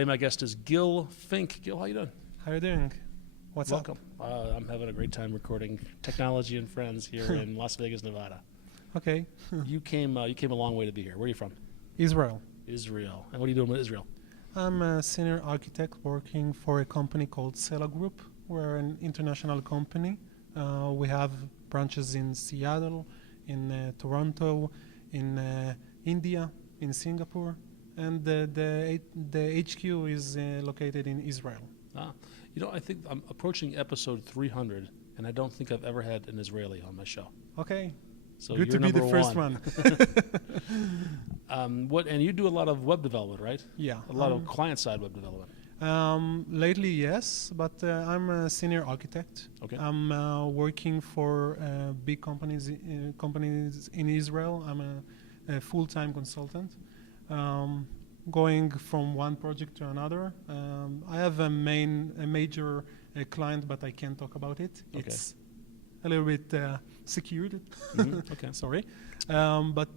Today my guest is Gil Fink. Gil, how you doing? How are you doing? What's Welcome. I'm having a great time recording Technology and Friends here in Las Vegas, Nevada. up? Okay. You came a long way to be here. Where are you from? Israel. Israel. And what are you doing with Israel? I'm a senior architect working for a company called Sela Group. We're an international company. We have branches in Seattle, in Toronto, in India, in Singapore, and the HQ is located in Israel. I think I'm approaching episode 300, and I don't think I've ever had an Israeli on my show. Okay. So Good you're to be the number first one. And you do a lot of web development, right? Yeah. A lot of client-side web development. Lately, yes, but I'm a senior architect. Okay. I'm working for big companies in Israel. I'm a full-time consultant, going from one project to another. I have a major client, but I can't talk about it. Okay. It's a little bit secured. Okay. Sorry. But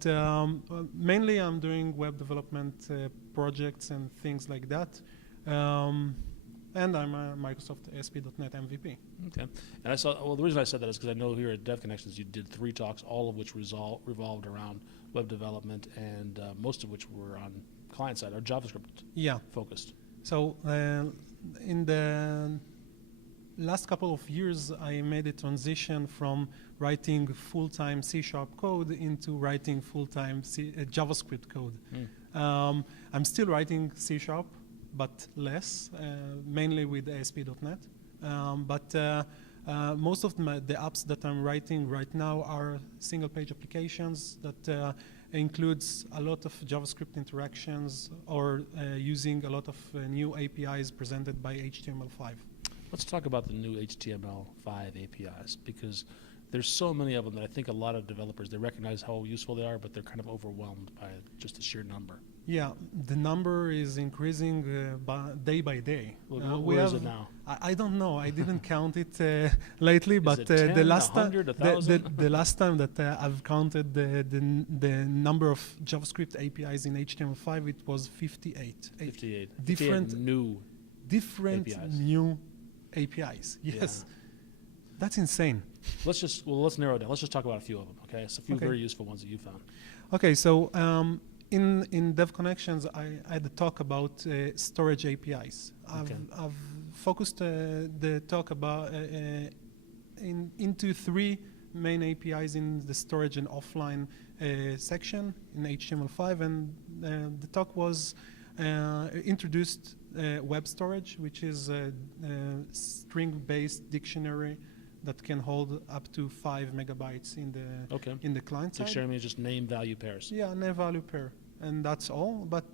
mainly I'm doing web development projects and things like that. And I'm a Microsoft ASP.NET MVP. Okay. And I saw, well, the reason I said that is because I know here at Dev Connections you did 3 talks, all of which revolved around web development, and most of which were on client side or JavaScript focused. So in the last couple of years, I made a transition from writing full-time C# code into writing full-time JavaScript code. I'm still writing C#, but less, mainly with ASP.NET. But most of the apps that I'm writing right now are single-page applications that includes a lot of JavaScript interactions or using a lot of new APIs presented by HTML5. Let's talk about the new HTML5 APIs, because there's so many of them that I think a lot of developers, they recognize how useful they are, but they're kind of overwhelmed by just the sheer number. Yeah, the number is increasing day by day. Well, where is it now? I don't know. I didn't count it lately, but it 10, the last 100, 1,000? the last time that I've counted the number of JavaScript APIs in HTML5, it was 58. 58. Different new APIs. New APIs. Yes, that's insane. Let's narrow it down. Let's just talk about a few of them. Okay, it's a few very useful ones that you found. Okay, so in Dev Connections, I had a talk about storage APIs. I've focused the talk about into 3 main APIs in the storage and offline section in HTML5, and the talk was introduced web storage, which is a string-based dictionary that can hold up to 5 megabytes in the client side. Dictionary means just name value pairs. Yeah, name value pair, and that's all. But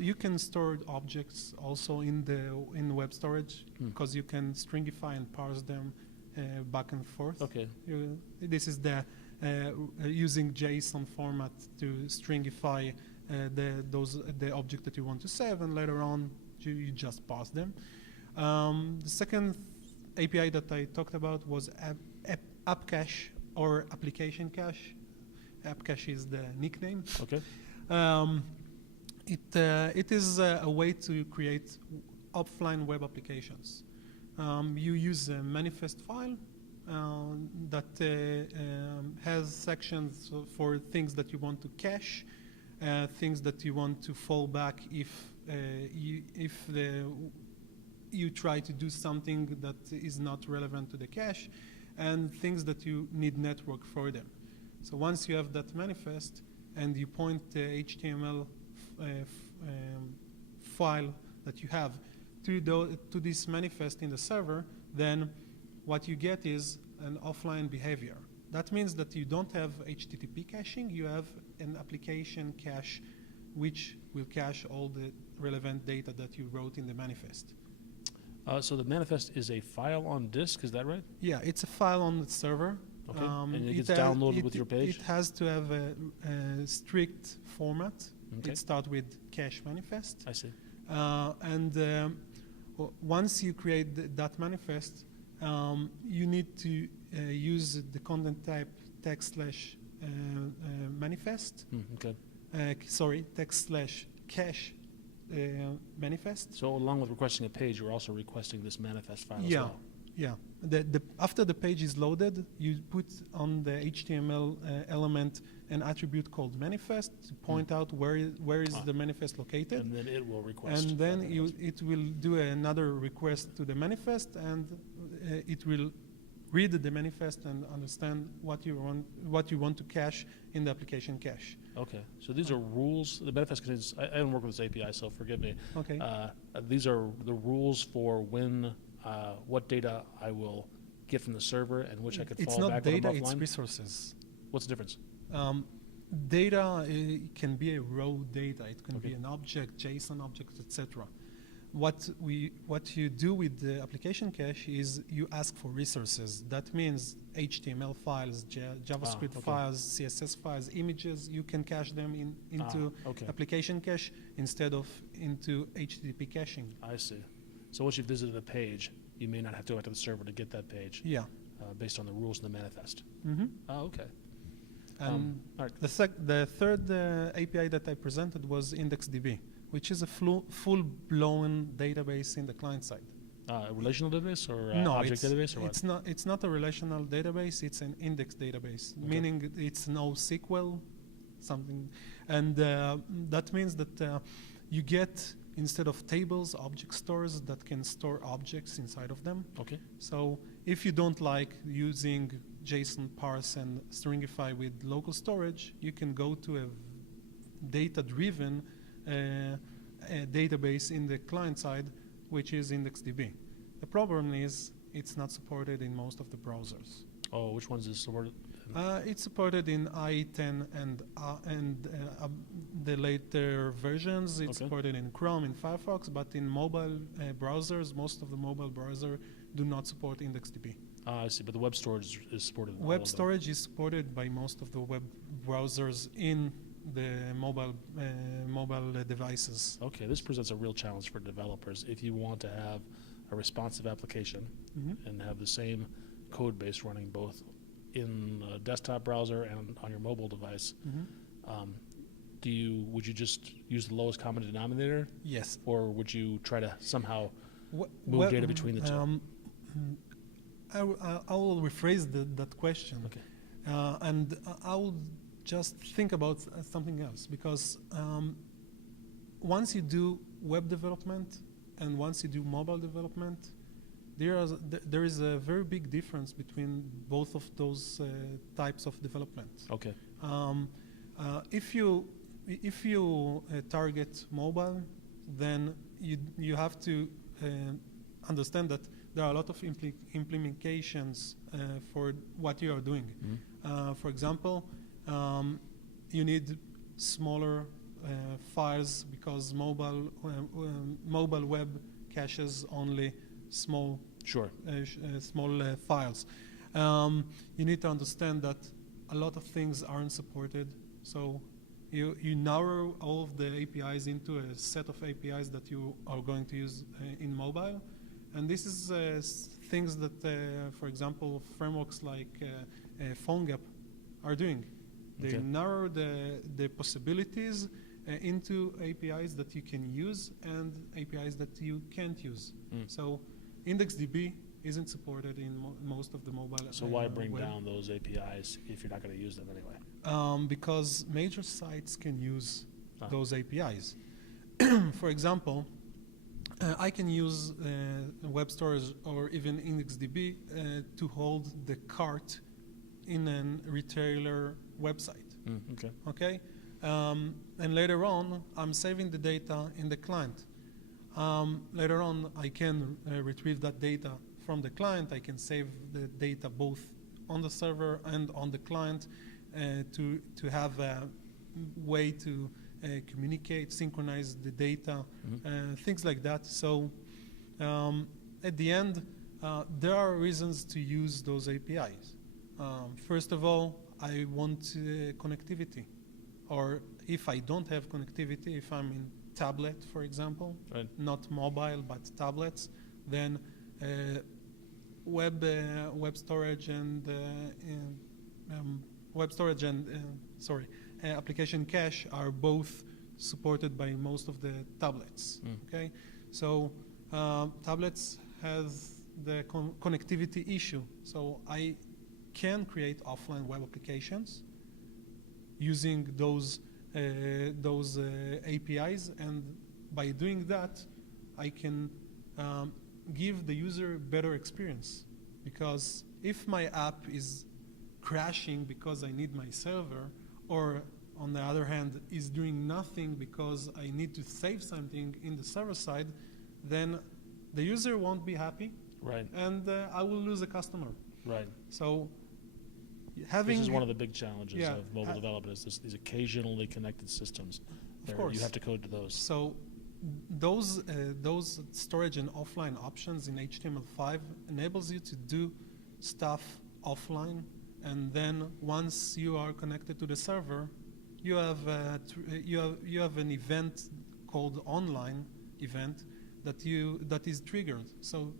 you can store objects also in the web storage because you can stringify and parse them back and forth. Okay. This is the using JSON format to stringify the object that you want to save, and later on you just parse them. The second API that I talked about was app cache or application cache. App cache is the nickname. Okay. It is a way to create offline web applications. You use a manifest file that has sections for things that you want to cache, things that you want to fall back if you try to do something that is not relevant to the cache, and things that you need network for them. So once you have that manifest and you point the HTML file that you have to this manifest in the server, then what you get is an offline behavior. That means that you don't have HTTP caching, you have an application cache which will cache all the relevant data that you wrote in the manifest. So the manifest is a file on disk, is that right? Yeah, it's a file on the server. Okay. And it gets downloaded with your page? It has to have a strict format. Okay. It starts with cache manifest. I see. And once you create that manifest, you need to use the content type text slash manifest. Okay. Text slash cache manifest. So along with requesting a page, you're also requesting this manifest file as well. Yeah. After the page is loaded, you put on the HTML element an attribute called manifest to point out where is the manifest located. And then it will request. And then it will do another request to the manifest, and it will read the manifest and understand what you want to cache in the application cache. Okay, so these are rules. The manifest contains, I haven't worked with this API, so forgive me. Okay. These are the rules for when, what data I will get from the server and which I could fall back on offline. It's not data, it's resources. What's the difference? Data can be a raw data. It can be an object, JSON object, etc. What you do with the application cache is you ask for resources. That means HTML files, JavaScript files, CSS files, images. You can cache them into application cache instead of into HTTP caching. I see. So once you've visited a page, you may not have to go back to the server to get that page. Yeah. Based on the rules in the manifest. Mm-hmm. Oh, okay. And the third API that I presented was IndexedDB, which is a full-blown database in the client side. A relational database or no, object database or what? It's not a relational database. It's an index database, meaning it's NoSQL, something, and that means that you get, instead of tables, object stores that can store objects inside of them. Okay. So if you don't like using JSON parse and stringify with local storage, you can go to a data-driven database in the client side, which is IndexedDB. The problem is it's not supported in most of the browsers. Oh, which ones is supported? It's supported in IE10 and the later versions. It's supported in Chrome, in Firefox, but in mobile browsers, most of the mobile browsers do not support IndexedDB. I see, but the web storage is supported. Web storage is supported by most of the web browsers in the mobile devices. Okay, this presents a real challenge for developers. If you want to have a responsive application and have the same code base running both in a desktop browser and on your mobile device, would you just use the lowest common denominator? Yes. Or would you try to somehow move data between the two? I will rephrase that question. Okay. And I will just think about something else, because once you do web development and once you do mobile development, there is a very big difference between both of those types of development. Okay. If you target mobile, then you have to understand that there are a lot of implementations for what you are doing. For example, you need smaller files because mobile web caches only small files. You need to understand that a lot of things aren't supported, so you narrow all of the APIs into a set of APIs that you are going to use in mobile. And this is things that, for example, frameworks like PhoneGap are doing. They narrow the possibilities into APIs that you can use and APIs that you can't use. So IndexedDB isn't supported in most of the mobile. So why bring down those APIs if you're not going to use them anyway? Because major sites can use those APIs. For example, I can use web storage or even IndexedDB to hold the cart in a retailer website. Okay? And later on, I'm saving the data in the client. Later on, I can retrieve that data from the client. I can save the data both on the server and on the client to have a way to communicate, synchronize the data, things like that. So at the end, there are reasons to use those APIs. First of all, I want connectivity. Or if I don't have connectivity, if I'm in tablet, for example, not mobile but tablets, then web storage and application cache are both supported by most of the tablets. Okay, so tablets has the connectivity issue. So I can create offline web applications using those APIs, and by doing that, I can give the user better experience. Because if my app is crashing because I need my server, or on the other hand, is doing nothing because I need to save something in the server side, then the user won't be happy, right? And I will lose a customer. Right. So having... This is one of the big challenges of mobile development, is these occasionally connected systems. Of course. You have to code to those. So those storage and offline options in HTML5 enables you to do stuff offline, and then once you are connected to the server, you have you have an event called online event that is triggered. So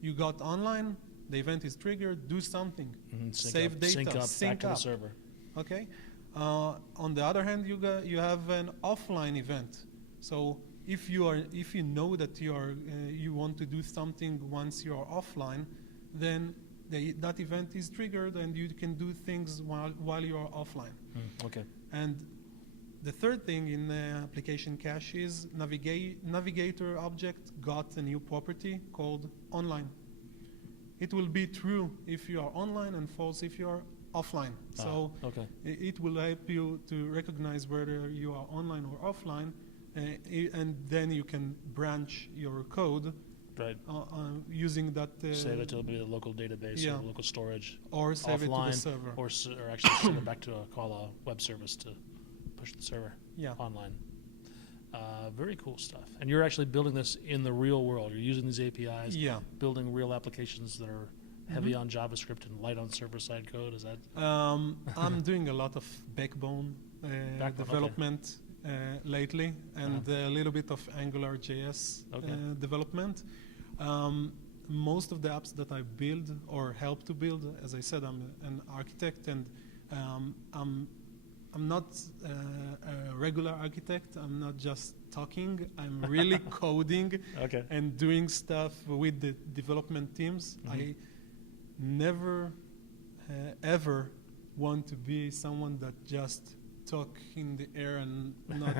you got online, the event is triggered, do something, save data, sync up, back to the server. Okay. On the other hand, you have an offline event. So if you know that you want to do something once you are offline, then that event is triggered and you can do things while you are offline. Okay. And the third thing in the application cache is navigator object got a new property called online. It will be true if you are online and false if you are offline. So it will help you to recognize whether you are online or offline, and then you can branch your code using that. Save it to the local database or local storage. Or save offline, it to the server. Or actually send it back to call a web service to push the server online. Very cool stuff. And you're actually building this in the real world. You're using these APIs, building real applications that are heavy on JavaScript and light on server-side code. Is that? I'm doing a lot of backbone development lately, and a little bit of AngularJS development. Most of the apps that I build or help to build, as I said, I'm an architect, and I'm not a regular architect. I'm not just talking. I'm really coding and doing stuff with the development teams. I never ever want to be someone that just talk in the air and not...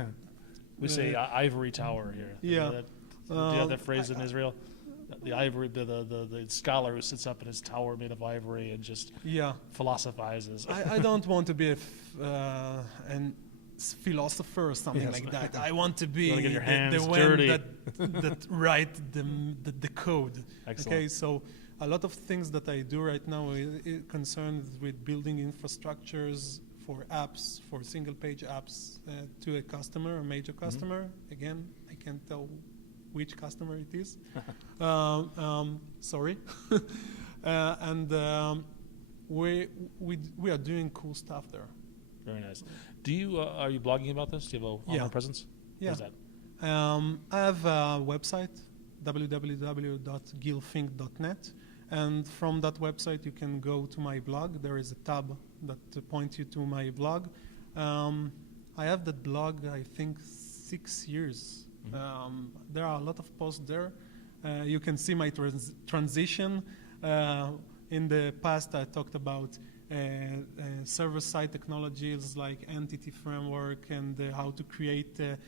We say ivory tower here. Yeah. Do you have that phrase in Israel? The ivory, the scholar who sits up in his tower made of ivory and just philosophizizes. I don't want to be a philosopher or something like that. I want to be the one that write the code. Excellent. Okay, so a lot of things that I do right now is concerned with building infrastructures for apps, for single-page apps to a customer, a major customer. Again, I can't tell which customer it is. Sorry. And we are doing cool stuff there. Very nice. Do you are you blogging about this? Do you have an online presence? Yeah. What is that? I have a website, www.gilfink.net, and from that website you can go to my blog. There is a tab that points you to my blog. I have that blog, I think, 6 years. There are a lot of posts there. You can see my transition. In the past, I talked about server-side technologies like Entity Framework and how to create a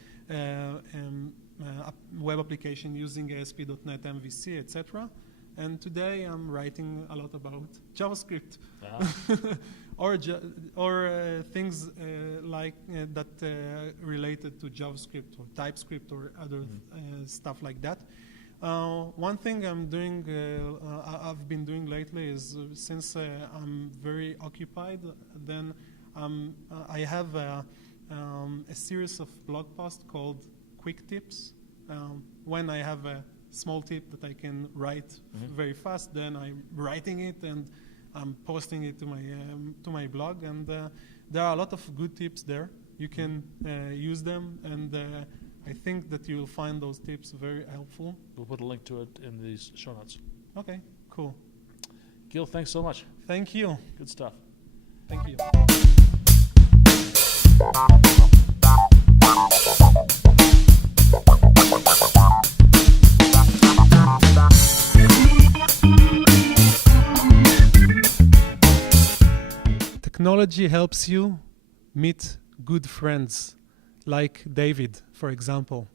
web application using ASP.NET MVC, etc. And today, I'm writing a lot about JavaScript. or things like that related to JavaScript or TypeScript or other stuff like that. One thing I've been doing lately is since I'm very occupied, then I have a series of blog posts called Quick Tips. When I have a small tip that I can write very fast, then I'm writing it and I'm posting it to my blog, and there are a lot of good tips there. You can use them, and I think that you'll find those tips very helpful. We'll put a link to it in these show notes. Okay, cool. Gil, thanks so much. Thank you. Good stuff. Thank you. technology helps you meet good friends, like David, for example.